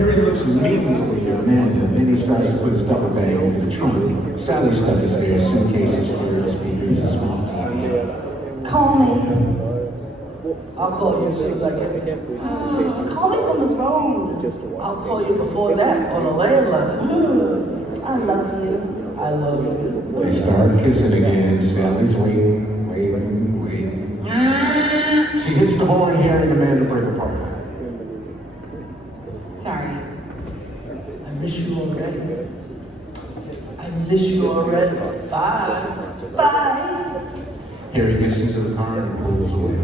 Harry looks meaningfully at Amanda, then he starts to put his duffel bag into the trunk. Sally's stuff is there, suitcases, stereo speakers, a small TV. Call me. I'll call you as soon as I get there. Call me from the phone. I'll call you before that on a landline. I love you. I love you. They start kissing again. Sally's waiting. She hits the horn. Harry and Amanda break apart. Sorry. I miss you already. Bye. Bye. Harry gets into the car and pulls away.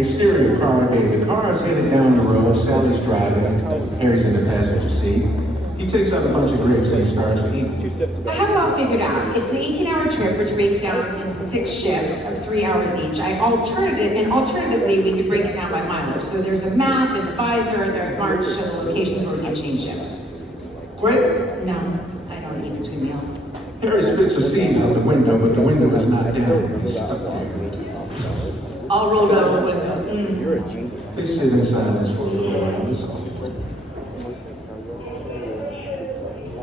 Exterior car day. The car is headed down the road. Sally's driving. Harry's in the passenger seat. He takes out a bunch of grapes and he starts to eat. I have it all figured out. It's an 18-hour trip, which breaks down into 6 shifts of 3 hours each. Alternatively, we could break it down by mileage. So there's a map, an advisor, there are large locations where we can change shifts. Great. No, I don't eat between meals. Harry spits a seed out the window, but the window is not down. He's stuck there. I'll roll down the window. You're a genius. They sit in silence for a little while.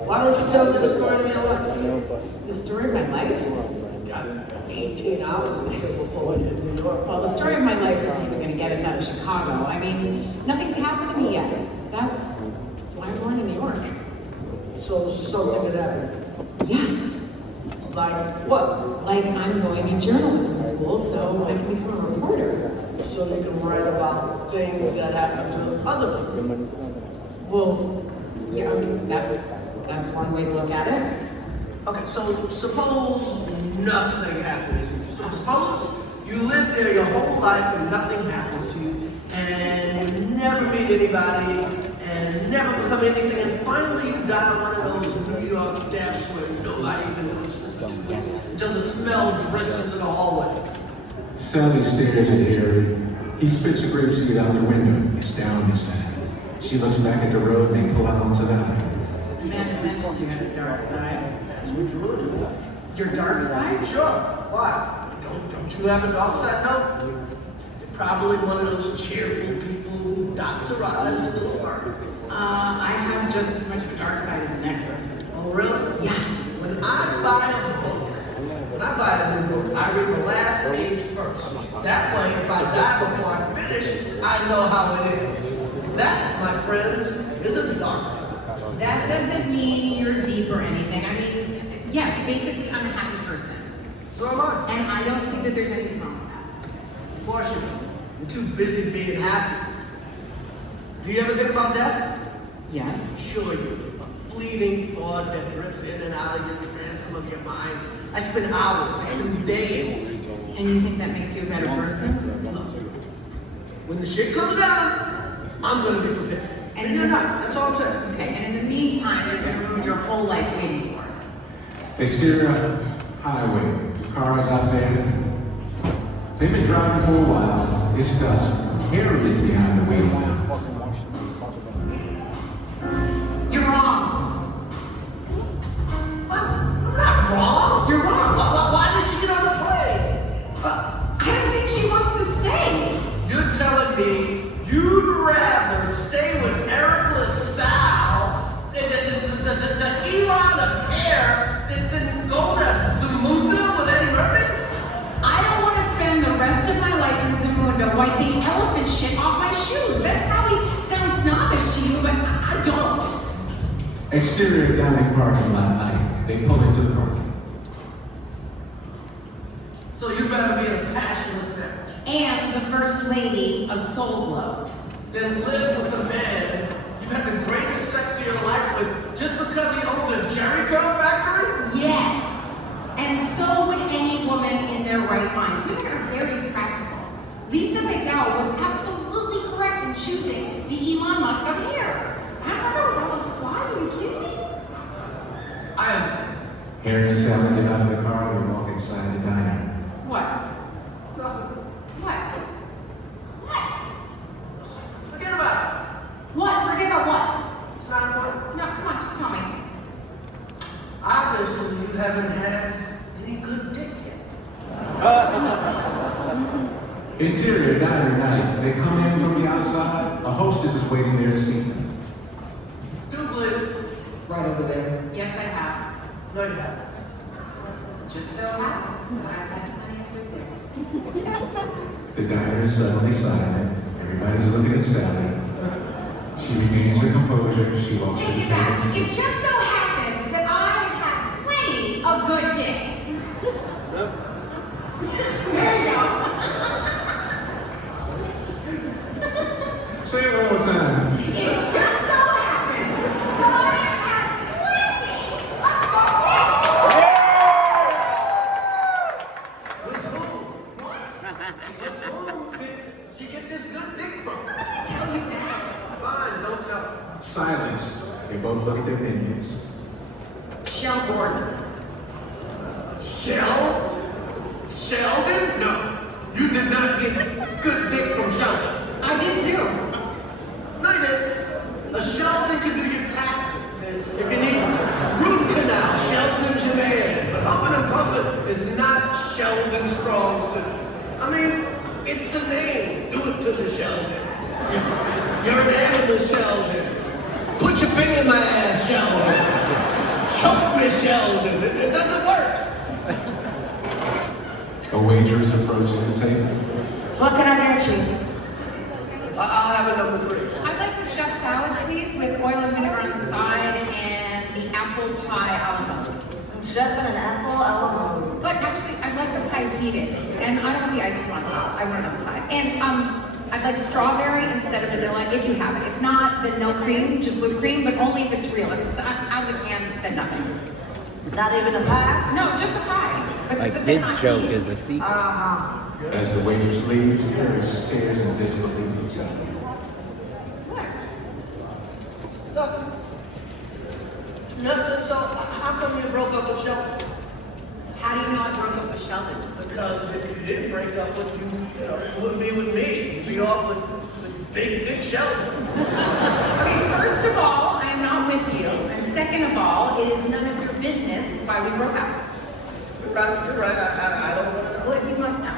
Why don't you tell me the story of your life? The story of my life? Got 18 hours to kill before I hit New York. Well, the story of my life isn't even going to get us out of Chicago. I mean, nothing's happened to me yet. That's why I'm born in New York. So something had happened. Yeah. Like what? Like I'm going to journalism school, so I can become a reporter. So you can write about things that happen to other people. Well, yeah, that's one way to look at it. Okay, so suppose nothing happens to you. So suppose you live there your whole life and nothing happens to you, and you never meet anybody, and never become anything, and finally you die one of those New York deaths where nobody even notices for 2 weeks until the smell drifts into the hallway. Sally stares at Harry. He spits a grape seed out the window. It's down this time. She looks back at the road and they pull out onto the highway. Man mentioned you had a dark side. That's what you wrote to me. Your dark side? Sure. Why? Don't you have a dark side, no? You're probably one of those cheerful people who dots her eyes with little birds. I have just as much of a dark side as the next person. Oh, really? Yeah. When I buy a new book, I read the last page first. That way, if I die before I finish, I know how it is. That, my friends, is a dark side. That doesn't mean you're deep or anything. I mean, yes, basically I'm a happy person. So am I. And I don't think that there's anything wrong with that. Of course you do. You're too busy being happy. Do you ever think about death? Yes. Sure you do. A fleeting thought that drifts in and out of your transom of your mind. I spend hours, I spend days. And you think that makes you a better person? Look, when the shit comes down, I'm gonna be prepared. And you're not. That's all I'm saying. Okay, and in the meantime, you're gonna ruin your whole life waiting for it. They steer up highway. The car is out there. They've been driving for a while. It's dusk. Harry is behind the wheel now. You're wrong. What? I'm not wrong. You're wrong. Why did she get on the plane? I don't think she wants to stay. You're telling me you'd rather stay with Eric LaSalle, the Elon of hair, than go to Zamunda with Eddie Murphy? I don't want to spend the rest of my life in Zamunda wiping elephant shit off my shoes. That probably sounds snobbish to you, but I don't. Exterior dining parking lot night. They pull into the parking. So you'd rather be in a passionless marriage And the first lady of Soul Glow. than live with a man you had the greatest sex of your life with just because he owns a Jerry curl factory? Yes. And so would any woman in their right mind. Women are very practical. Lisa McDowell was absolutely correct in choosing the Elon Musk of hair. I forgot with all those flies. Are you kidding me? I understand. Harry and Sally get out of the car and walk inside the diner. What? Nothing. What? What? Forget about it. What? Forget about what? It's not important. No, come on, just tell me. Obviously, you haven't had any good dick yet. Interior diner night. They come in from the outside. A hostess is waiting there to see them. over there? Yes, I have. No, you haven't. Just so happens that I've had plenty of good dick. The diner is suddenly silent. Everybody's looking at Sally. She regains her composure. She walks to Take the it back. table. It just so happens that I've had plenty of good dick. There you go. Say it one more time. It just so happens that I have had plenty of good dick. With whom? What? With whom did she get this good dick from? I didn't tell you that. Fine, don't tell her. Silence. They both look at their menus. Shell Gordon. Sheldon? No. You did not get good dick from Sheldon. I did too. No, you didn't. A Sheldon can do your taxes. And if you need root canal, Sheldon's your man. But humping and pumping is not Sheldon's strong suit. I mean, it's the name. Do it to the Sheldon. You're an animal, Sheldon. Put your finger in my ass, Sheldon. Choke me, Sheldon. It doesn't work. A waitress approaches the table. What can I get you? I'll have a number 3. I'd like the chef salad, please, with oil and vinegar on the side and the apple pie a la mode. Chef and an apple, alamo. But actually, I'd like the pie heated, and I don't want the ice cream on top. I want it on the side. And I'd like strawberry instead of vanilla, if you have it. If not, then no cream, just whipped cream, but only if it's real. If it's out of the can, then nothing. Not even a pie? No, just the pie. But Like then this not joke heated. is a secret. Uh-huh. As the waitress leaves, Harry stares in disbelief at Sally. What? Nothing. Nothing. So how come you broke up with Sheldon? How do you know I broke up with Sheldon? Because if you didn't break up with you wouldn't be with me. You'd be off with big Sheldon. Okay, first of all, I am not with you. And second of all, it is none of your business why we broke up. You're right. I don't want to know. Well, if you must know.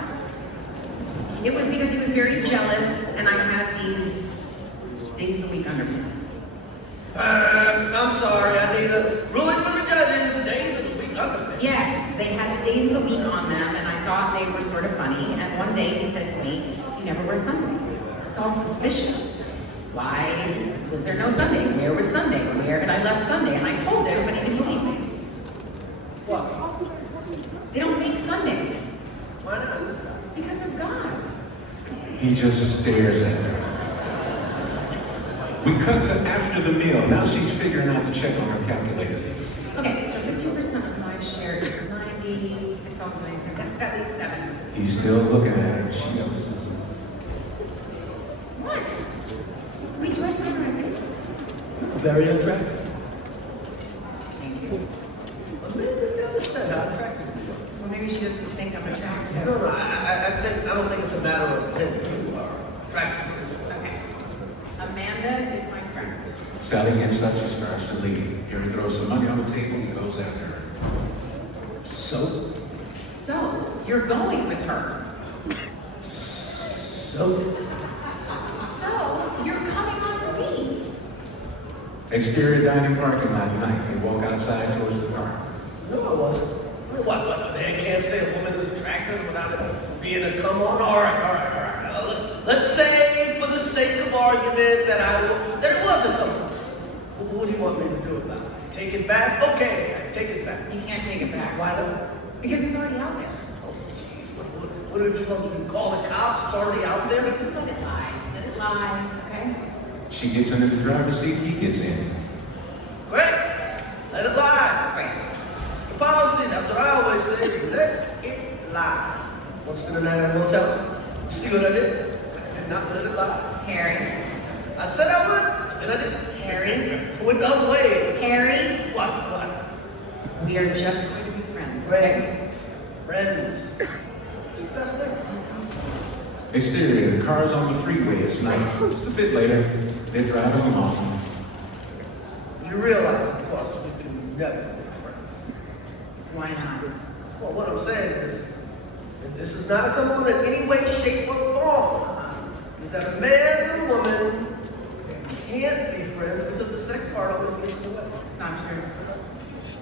It was because he was very jealous and I had these days of the week underpants. I'm sorry. I need a ruling from the judges. Days of the week underpants. Yes, they had the days of the week on them and I thought they were sort of funny. And one day he said to me, "You never wear Sunday. It's all suspicious. Why was there no Sunday? Where was Sunday? Where had I left Sunday?" And I told him, but he didn't believe me. What? They don't make Sunday Why not? because of God. He just stares at her. We cut to after the meal. Now she's figuring out the check on her calculator. Okay, so 15% of my share is $96.90. That leaves $7. He's still looking at her. She notices. What? Wait, do I have something on my face? Very attractive. Thank you. Maybe you understand how attractive you are. Well, maybe she doesn't think I'm attractive. No, I don't think it's a matter of opinion. You are attractive. Okay. Amanda is my friend. Sally gets up. She starts to leave. Harry throws some money on the table. He goes after her. So? So, you're going with her. So? So, you're coming on to me. Exterior dining parking lot night. They walk outside towards the car. No, I wasn't. I mean, what? A man can't say a woman is attractive without it being a come on? All right. Let's say, for the sake of argument, that it wasn't come on. What do you want me to do about it? Take it back? Okay, I take it back. You can't take it back. Why not? Because it's already out there. Oh, jeez. What are we supposed to do? Call the cops? It's already out there? Just let it lie. Let it lie, okay? She gets into the driver's seat. He gets in. Great. Let it lie. Right. It's the policy. That's what I always say. Let it lie. What's the night I won't tell him? See what I did? I did not let it lie. Harry. I said I would, and I did. Harry. Went the other way. Harry. What? We are just going to be friends, okay? Friends. It's the best thing. Exterior, the car's on the freeway. It's night. Just a bit later, they're driving along. You realize, of course, we can never be friends. Why not? Well, what I'm saying is, that this is not a come on in any way, shape, or form. Is that a man and a woman can't be friends because the sex part always gets in the way. It's not true.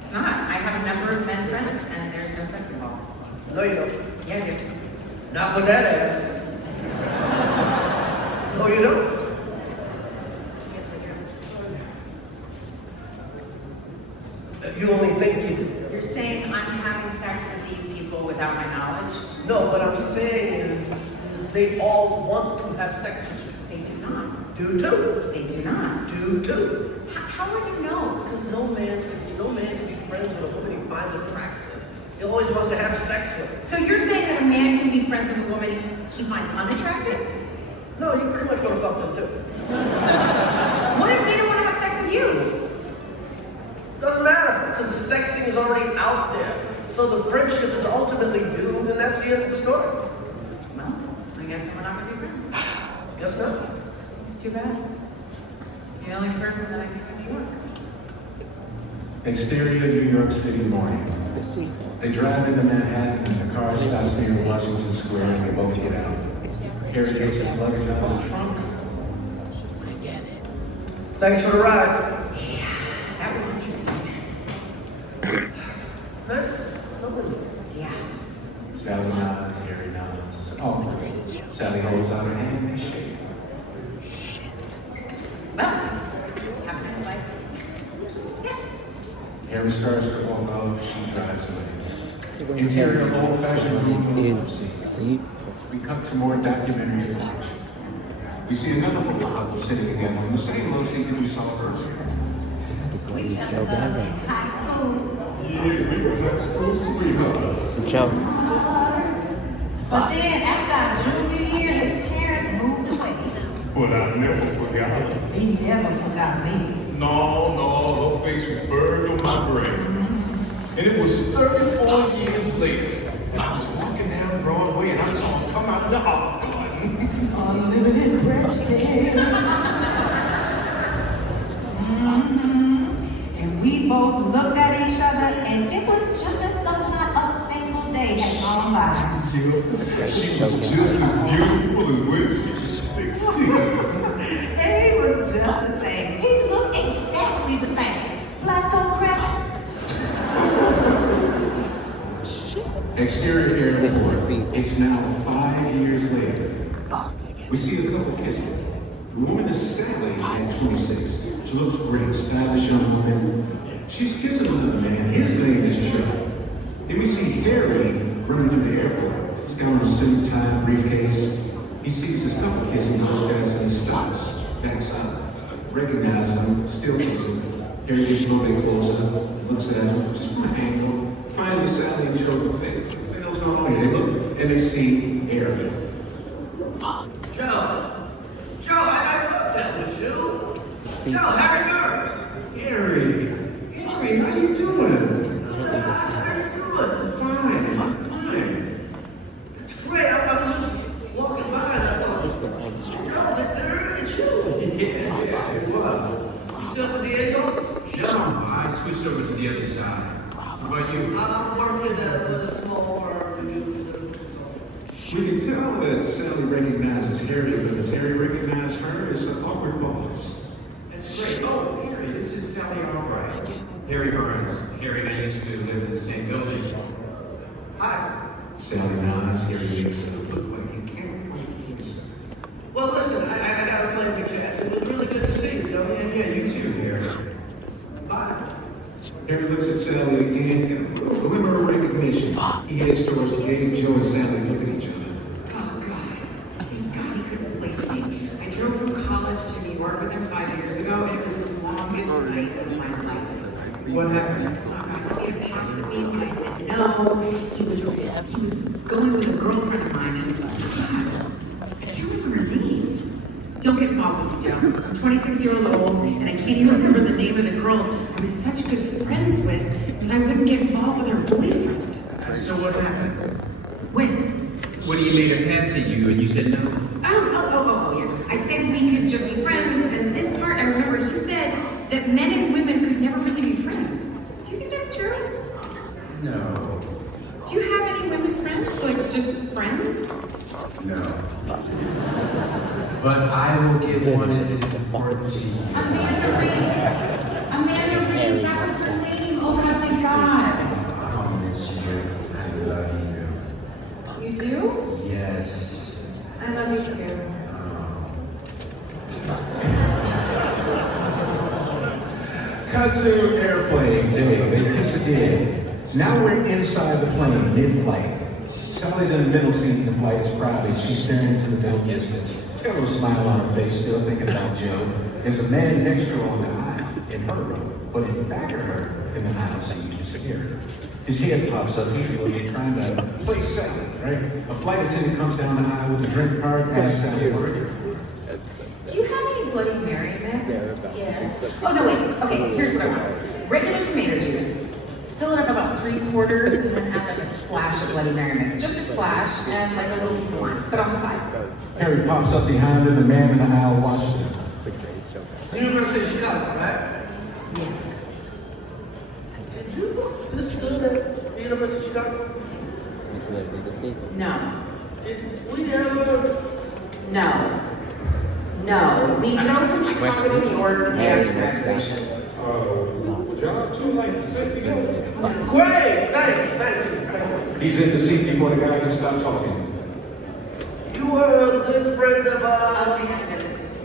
It's not. I have a number of men friends, and there's no sex involved. No, you don't. Yeah, I do. Not with that ass. Oh, you don't? Yes, I do. You only think you do. You're saying I'm having sex with these people without my knowledge? No, what I'm saying is they all want to have sex with you. They do not. Do too. They do not. Do too. How would you know? Because no man can be friends with a woman he finds attractive. He always wants to have sex with her. So you're saying that a man can be friends with a woman he finds unattractive? No, you pretty much want to fuck them too. What if they don't want to have sex with you? Doesn't matter, because the sexting is already out there. So the friendship is ultimately doomed, and that's the end of the story. Well, I guess we're not going to be friends. Guess not. It's too bad. You're the only person that I know in New York. Exterior New York City morning. They drive into Manhattan and the car stops near Washington Square and they both get out. Harry gets his luggage out of the trunk. Thanks for the ride. Yeah, that was interesting. Nice. No problem. Yeah. Sally nods, Harry nods. Oh, Sally holds out her hand and they shake. Well, have a nice life. Yeah. Harry starts to walk off, she drives away. Interior old-fashioned room is we cut to more documentary footage. We see another old couple sitting again on the same love seat that we saw earlier. We fell in love in high school. Yeah, we were high school sweethearts. Good job. But then after our junior year, his parents moved away. But I never forgot. He never forgot me. No, her face was burned on my brain. And it was 34 years later. I was walking down Broadway and I saw him come out of the Olive Garden. Unlimited breadsticks. And we both looked at each other, and it was just as though not a single day had gone by. She was just as beautiful as when she was 16. He was just the same. He looked exactly the same. Black don't crack. Exterior airport. It's now 5 years later. We see a couple kissing. The woman is Sally at 26. She looks great, stylish young woman. She's kissing another man. His name is Joe. Then we see Harry running through the airport. He's got on a suit, tie, briefcase. He sees his couple kissing those guys and he stops, backs out, recognizes them, still kissing. Harry gets slowly closer, looks at him, just from an angle. Finally, Sally and Joe go, hey, what the hell's going on here? They look and they see Harry. Joe, I looked at with you. Joe, Harry Burns. Harry, how you doing? How you doing? Fine. That's great. I was just walking by and I thought, Joe, there it's you. Yeah, it was. You still at the DA's office? No, I switched over to the other side. How about you? I'm working at a small firm. We can tell that Sally recognizes Harry, but does Harry recognize her? It's an awkward pause. That's great. Oh, Harry, this is Sally Albright. Harry Burns. Harry and I used to live in the same building. Hi. Sally nods, Harry makes it look like he can't wait. Well, listen, I got to play with cats. It was really good to see you, Joe. Yeah, you too, Harry. Bye. Harry looks at Sally again, and a glimmer of recognition. He heads towards the gate. Joe and Sally look at each other. Oh, God. Thank God he couldn't place me. I drove from college to New York with him 5 years ago, and it was the longest night of my life. What happened? Oh, God, he had a pass at me, and I said no. He was going with a girlfriend of mine, and God, I can't remember her name. Don't get involved with me, Joe. I'm 26-years old, and I can't even remember the name of the girl I was such good friends with that I wouldn't get involved with her boyfriend. So what happened? When? When he made a pass at you and you said no? Oh, yeah. I said we could just be friends, and this part I remember he said that men and women could never really be friends. Do you think that's true? No. Do you have any women friends? Like, just friends? No. but I will give one in its importance to you. Amanda Reese. Amanda Reese, that was her name. Oh God, thank God. I'll miss you. I love you. You do? Yes. I love you too. Cut to airplane day. They kiss again. Now we're inside the plane, mid-flight. Sally's in the middle seat and the flight is crowded. She's staring into the middle distance. She's got a little smile on her face, still thinking about Joe. There's a man next to her on the aisle in her row, but in back of her in the aisle seat, you just hear her. His head pops up, he's trying to play Sally, right? A flight attendant comes down the aisle with a drink card, asks Sally for a drink. Do you have any Bloody Mary mix? Yes. Oh, no, wait. Okay, here's what I want. Regular tomato juice. Fill it up about 3/4 and then add like a splash of Bloody Mary mix. Just a splash and like a little piece of lime, but on the side. Harry pops up behind him, the man in the aisle watches him. University of Chicago, right? Yes. Did you look this good at the University of Chicago? No. Did we ever? No. No. We drove from Chicago to New York the day after graduation. Job too late to say together. Great! Thank you. He's in the seat before the guy can stop talking. You were a good friend of Oh my goodness.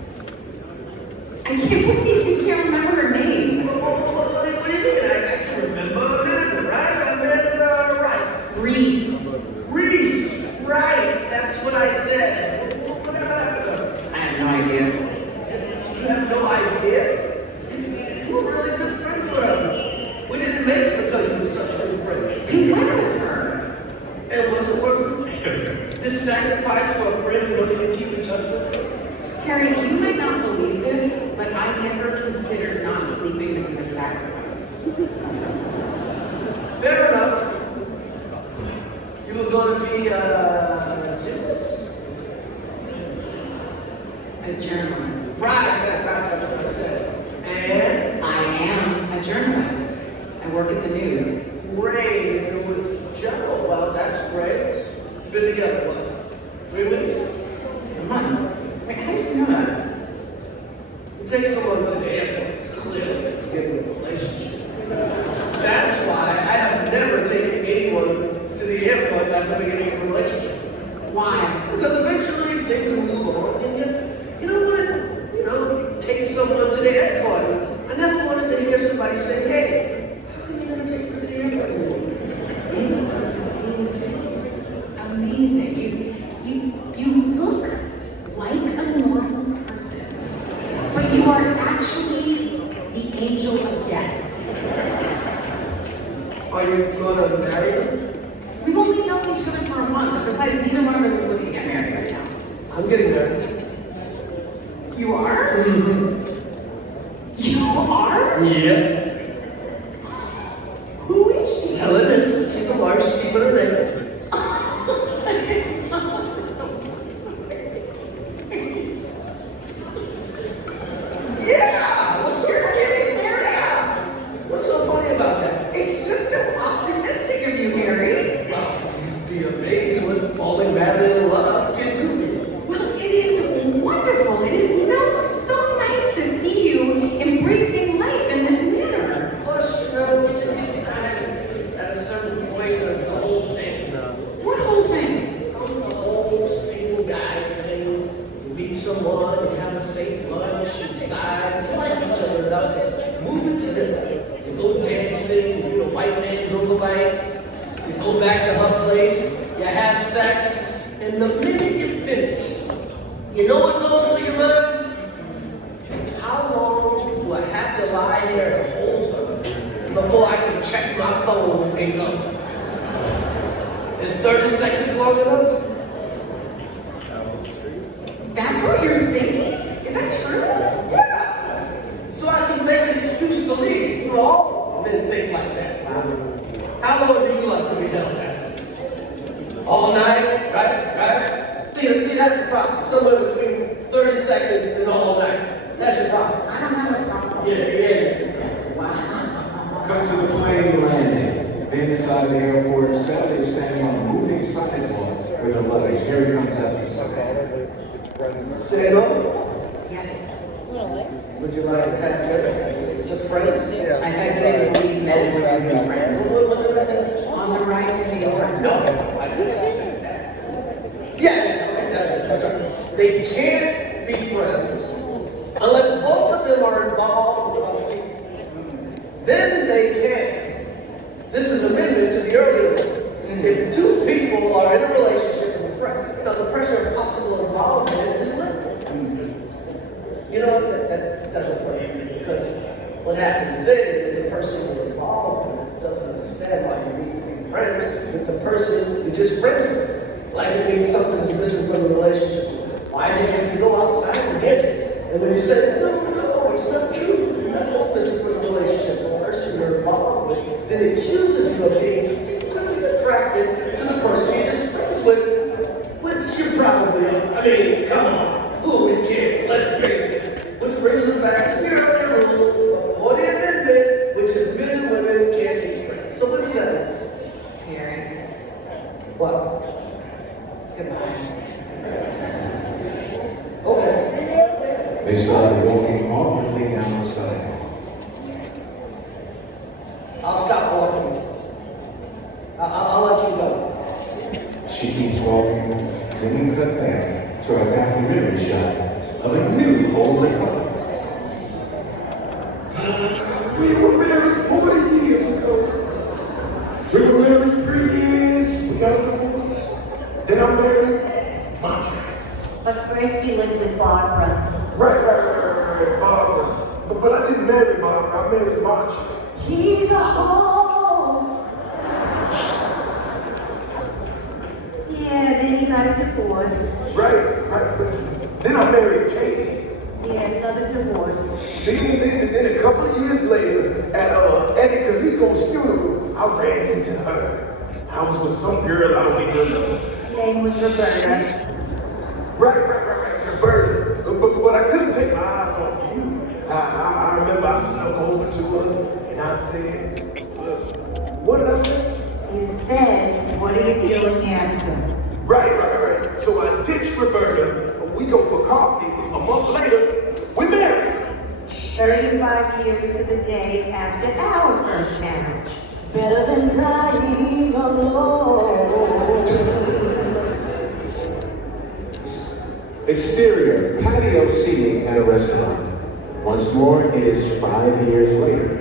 I can't believe you can't remember her name. What do you mean? I can remember Amanda, right? Amanda Rice. Reese. Reese, right? That's what I said. What happened to her? I have no idea. You have no idea? You were really good friends forever. We didn't make it because you were such a good friend. We went with her. And was it worth it? This sacrifice for a friend you don't even keep in touch with? Harry, you might not believe this, but I never considered not sleeping with you a sacrifice. Fair enough. You were going to be a gymnast? A journalist. Right, that's what I said. And? I am a journalist. I work at the news. Great, and you're with Joe. Well, that's great. Been together, what, 3 weeks? A month. Wait, how did you know that? You take someone to the airport, it's clearly to get in a relationship. That's why I have never taken anyone to the airport after beginning a relationship. Why? Because eventually things move on, and you know what? You take someone to the airport. I never wanted to hear somebody say, hey, how can you never take me to the airport anymore? It's amazing. Amazing. You look like a normal person, but you are actually the angel of death. Are you gonna marry him? We've only known each other for a month. Besides, neither one of us is looking to get married right now. I'm getting married. You are? You are? Yeah. Who is she? Helen is. She's a large, sheep with her name. Yeah! What's so funny? Yeah! What's so funny about that? It's just so optimistic of you, Harry. Well, you'd be amazed what falling madly in love can do for you. Well, it is wonderful. It is so nice to see you embracing life in this manner. Plus, you just get tired at a certain point of the whole thing. What whole thing? The whole single guy thing. You meet someone, you have a safe lunch, you decide, you like each other enough, move it together. You go dancing, you do a white man's overbite, you go back to her place, you have sex, and the minute you finish, you know what goes through your mind? How long do I have to lie here and hold her before I can check my phone and go? Is 30 seconds long enough? That's what you're thinking? Is that true? Yeah! So I can make an excuse to leave. You know, all men think like that. How long do you like to be held after? All night? Right? See, that's the problem. Somewhere between 30 seconds and all night. That's your problem. I don't have a problem. Yeah. Wow. Come to the plane landing. Then inside the airport, Sally is standing on a moving sidewalk with her luggage. Harry comes up and says, Stand up. Yes. Would you like to have dinner? Just friends? I thought we met with your friends. What did I say? On the ride to New York. No, I didn't say that. Yes, that's right. They can't be friends unless both of them are involved with other people. Then they can. This is amendment to the earlier one. If two people are in a relationship, the pressure of possible involvement is limited. You know, that doesn't work because what happens then is the person you're involved with doesn't understand why you need to be friends with the person you just friends with. Like it means something is missing from the relationship. Why did you have to go outside and get it? And when you say, no, it's not true. That's what's missing from the relationship. The person you're involved with then accuses you of being secretly attracted to the person you're just friends with, which you probably are. I mean, come on. Who would care? Let's face it. Which brings us back to the earlier rule or the amendment, which is men and women can't be friends. So what does that mean? Harry, What? goodbye. Okay. They started walking awkwardly down the sidewalk. I'll stop walking. I'll let you go. She keeps walking, then we cut back to a documentary shot of a new holy couple. We were married 40 years ago. We were married 3 years. We got a divorce. Then I married Marty. But first you lived with Barbara. Right, Barbara. But I didn't marry Barbara. I married Marty. He's a hoe. Yeah, then he got a divorce. Right. But then I married Katie. Yeah, another divorce. Then a couple of years later, at Eddie Calico's funeral, I ran into her. I was with some girl I don't even know. Name was Roberta. Right, Roberta. But I couldn't take my eyes off you. I remember I snuck over to her and I said, what did I say? You said, what are you doing after? Right. So I ditched Roberta. We go for coffee. A month later, we married. 35 years to the day after our first marriage. Better than dying alone. Exterior, patio seating at a restaurant. Once more, it is 5 years later.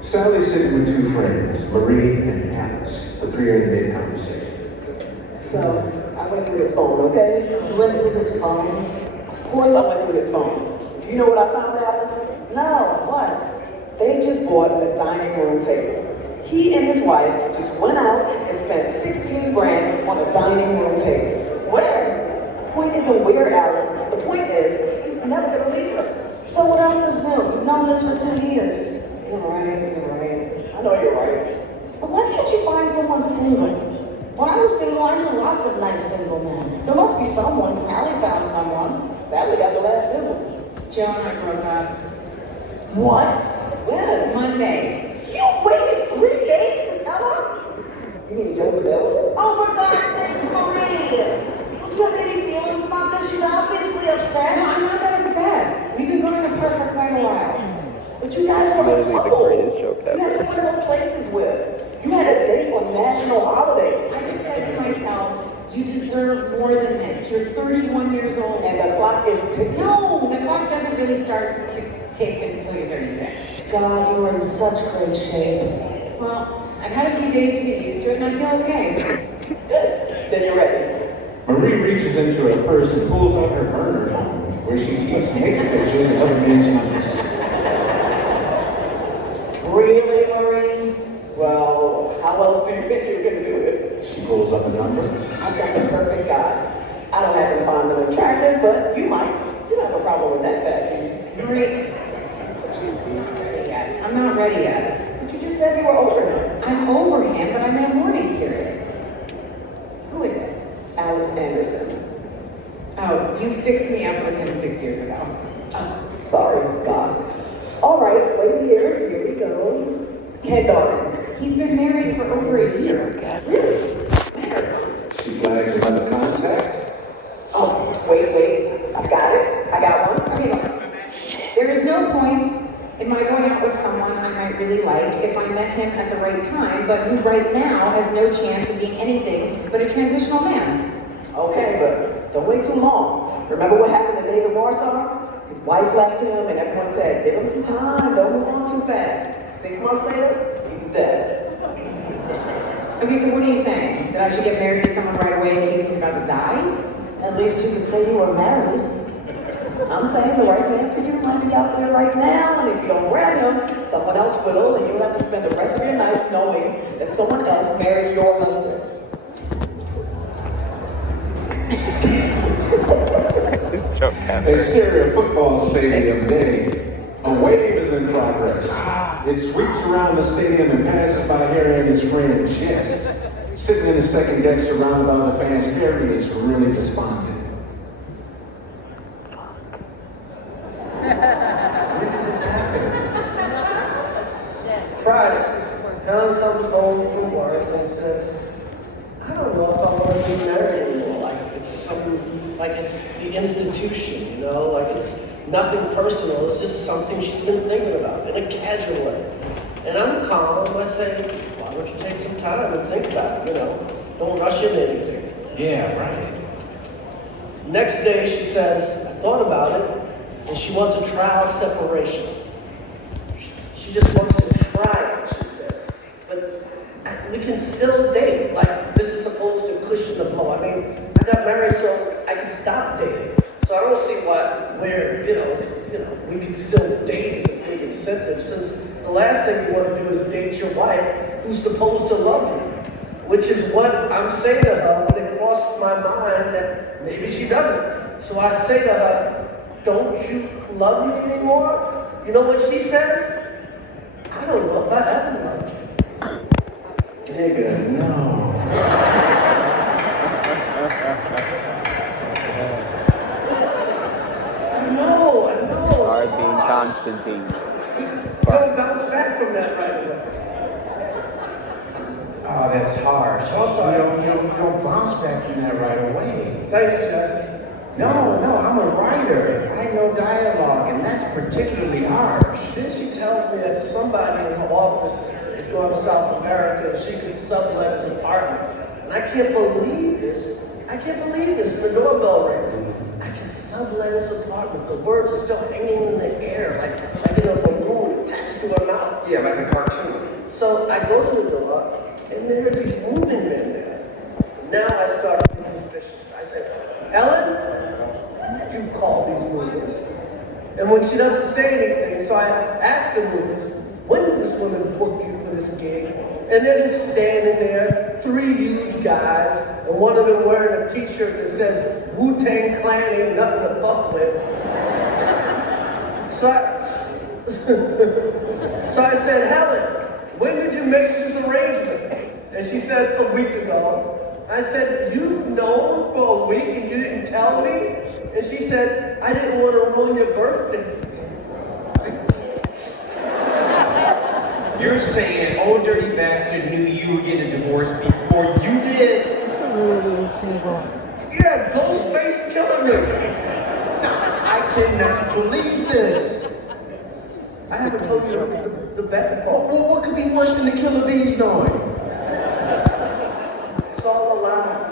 Sally's sitting with two friends, Marie and Alice. The three are in mid-conversation. So, I went through his phone, okay? You went through his phone? Of course I went through his phone. You know what I found, Alice? No, what? They just bought a dining room table. He and his wife just went out and spent 16 grand on a dining room table. Where? The point isn't where, Alice. The point is, he's never gonna leave her. So what else is new? You've known this for 2 years. You're right. I know you're right. But why can't you find someone single? When I was single, I knew lots of nice single men. There must be someone. Sally found someone. Sally got the last good one. Joe and I broke up. What? When? Monday. You waited 3 days to tell us? You mean Joe's available? Oh, for God's sakes, Marie! Don't you have any feelings about this? She's obviously No, upset. I'm not that upset. We've been going apart for quite a while. But you guys were a Literally the couple. greatest joke You had ever. someone to go places with. You had a date on national holidays. I just said to myself, you deserve more than this. You're 31 years old. And the clock is ticking. No, the clock doesn't really start to tick until you're 36. God, you are in such great shape. Well, I've had a few days to get used to it and I feel okay. Good. Then you're ready. Marie reaches into her purse and pulls out her burner phone, where she takes naked pictures and other men's numbers. Really, Marie? Well, how else do you think you're gonna do it? She pulls up a number. I've got the perfect guy. I don't happen to find him attractive, but you might. You don't have a problem with that fact. Marie, I'm not ready yet. I'm not ready yet. But you just said you were over him. I'm over him, but I'm in a mourning period. Who is it? Alex Anderson. Oh, you fixed me up with him 6 years ago. Sorry, God. All right, wait here. Here we go. Ken Darden. He's been married for over a year. Really? Married? She flags another contact. Oh, Wait, I got it. I got one. Okay, look. There is no point in my going out with someone I might really like if I met him at the right time, but who right now has no chance of being anything but a transitional man. Okay, but don't wait too long. Remember what happened to David Warsaw? His wife left him and everyone said, give him some time, don't move on too fast. 6 months later, he was dead. Okay, so what are you saying? That I should get married to someone right away in case he's about to die? At least you could say you were married. I'm saying the right man for you might be out there right now, and if you don't grab him, someone else will, and you'll have to spend the rest of your life knowing that someone else married your husband. Exterior football stadium day. A wave is in progress. It sweeps around the stadium and passes by Harry and his friend Jess. Sitting in the second deck surrounded by the fans, Harry is really despondent. When did this happen? Friday, Helen comes home from work and says, I don't know if I want to be married anymore. Like it's the institution, you know, like it's nothing personal. It's just something she's been thinking about in a casual way. And I'm calm. I say, why don't you take some time and think about it, you know? Don't rush into anything. Yeah, right. Next day she says, I thought about it, and she wants a trial separation. She just wants to try it, she says. But we can still date. Like, this is supposed to cushion the blow. I mean, I got married so I could stop dating. So I don't see where we can still date is a big incentive, since the last thing you want to do is date your wife who's supposed to love you. Which is what I'm saying to her when it crosses my mind that maybe she doesn't. So I say to her, don't you love me anymore? You know what she says? I don't know if I ever loved you. Nigga, no. I know. R.I.P. Constantine. You don't bounce back from that right away. Oh, that's harsh. I'm sorry. You don't bounce back from that right away. Thanks, Jess. No, I'm a writer. I know dialogue, and that's particularly harsh. Then she tells me that somebody in her office is going to South America and she can sublet his apartment. And I can't believe this. The doorbell rings. I can sublet his apartment. The words are still hanging in the air, like in a balloon attached to her mouth. Yeah, like a cartoon. So I go to the door, and there are these moving men there. Now I start to be suspicious. I say, Helen, did you call these movers? And when she doesn't say anything, so I ask the movers, when did this woman book you for this gig? And they're just standing there, 3 huge guys, and one of them wearing a t-shirt that says, Wu-Tang Clan ain't nothing to fuck with. So I said, Helen, when did you make this arrangement? And she said, a week ago. I said, you've known for a week and you didn't tell me? And she said, I didn't want to ruin your birthday. You're saying old dirty bastard knew you were getting a divorce before you did? Seagull. Yeah, Ghostface killing me. I cannot believe this. I haven't told you the better part. Well, what could be worse than the killer bees knowing? It's all a lie.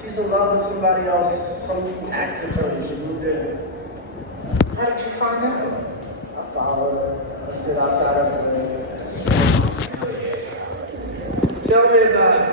She's in love with somebody else, some tax attorney she moved in with. How did you find out? I followed her. I stood outside of the room. Tell me about it.